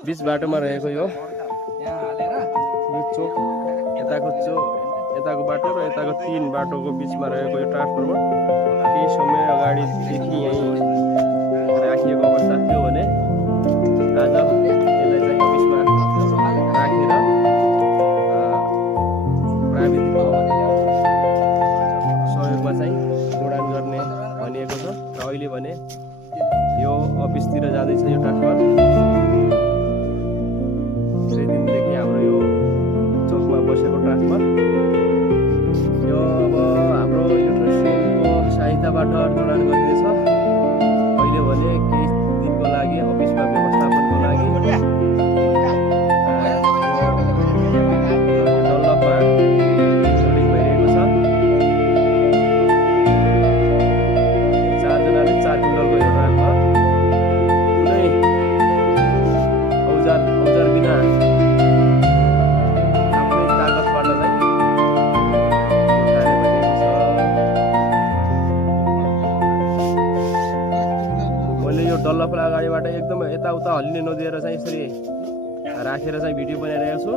बीच बाटोमा रहेको यो चोक यताको बाटो र यताको 3 बाटोको बिचमा रहेको यो ट्रान्सफर्मर केही समय अगाडिदेखि यही राखिएको अवस्था थियो भने आज यसलाई चाहिँ अफिसमा राखेर प्राविधिकको सहयोगमा चाहिँ जोडान गर्ने भनिएको छ र अहिले भने यो अफिसतिर जाँदैछ यो ट्रान्सफर। धेरै दिनदेखि हाम्रो यो चोकमा बसेको ट्रान्सफर यो अब हाम्रो इलेक्ट्रिसिटीको सहायताबाट जोडान गरिँदैछ। अहिले भने केही दिनको लागि अफिसमा व्यवस्थापनको लागि डल्लपमा जोडिङ भइरहेको छ। 4 जनाले 4 कुण्डलको यो ट्रान्सफर कुनै औजार बिना आफ्नै तागतबाट चाहिँ कार्य भइरहेको छ। मैले यो डल्लफलाई अगाडिबाट एकदम यताउता हल्लिने नदिएर चाहिँ यसरी राखेर चाहिँ भिडियो बनाइरहेको छु।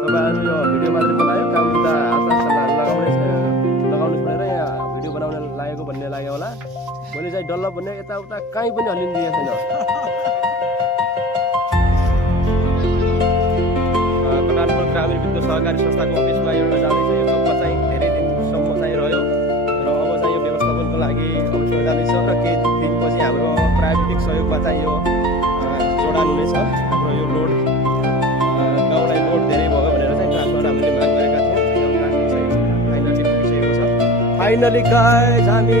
तपाईँहरू यो भिडियो मात्रै बनायो, काम गर्दा हातहरू लगाउनु भनेर यहाँ भिडियो बनाउन लागेको भन्ने लाग्यो होला। मैले चाहिँ डल्ल भन्ने यताउता कहीँ पनि हल्लिनु दिएको छैन। कटानपुर ग्रामीण विद्युत सहकारी संस्थाको अफिसमा एउटा जाँदैछ। यो चोकमा चाहिँ धेरै दिनसम्म चाहिँ रह्यो र अब चाहिँ यो व्यवस्थापनको लागि अफिसमा जाँदैछ र केही दिनपछि हाम्रो प्राविधिक सहयोगमा चाहिँ यो जोडान हुनेछ। हाम्रो यो लोड गाउँलाई लोड धेरै भयो भनेर चाहिँ ट्रान्सफर हामीले माग गरेका थियौँ। यो ट्रान्सफर चाहिँ फाइनली पुगिसकेको छ। फाइनली गाइज हामी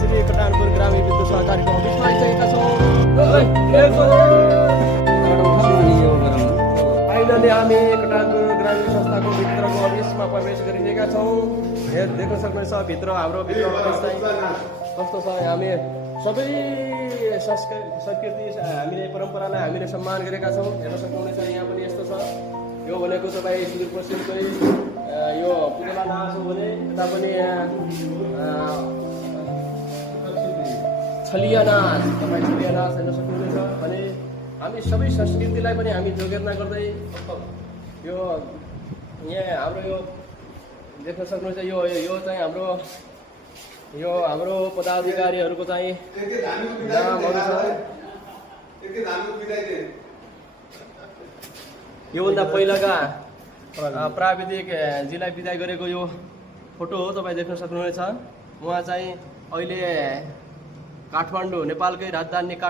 श्री कटानपुर ग्रामीण विद्युत सहकारीको अफिसमा आइसकेका छौँ। फाइनली हामी कटानपुर ग्रामीण संस्थाको भित्रको अफिसमा प्रवेश गरिरहेका छौँ। यहाँ देख्न सक्नुहुन्छ भित्र हाम्रो भित्र अफिस चाहिँ कस्तो छ। हामी सबै संस्कृति हामीले परम्परालाई हामीले सम्मान गरेका छौँ। हेर्न सक्नुहुनेछ यहाँ पनि यस्तो छ। यो भनेको तपाईँ सुदूरपश्चिमकै यो पुतला नाच हो भने यता पनि छलिया नाच, तपाईँ छलिया नाच हेर्न सक्नुहुनेछ। अनि हामी सबै संस्कृतिलाई पनि हामी जोगेर्ना गर्दै यो यहाँ हाम्रो यो देख्न सक्नुहुन्छ। यो चाहिँ हाम्रो पदाधिकारीहरूको चाहिँ नामहरू छ। योभन्दा पहिलाका प्राविधिकजीलाई बिदाई गरेको यो फोटो हो, तपाईँ देख्न सक्नुहुनेछ। उहाँ चाहिँ अहिले काठमाडौँ नेपालकै राजधानी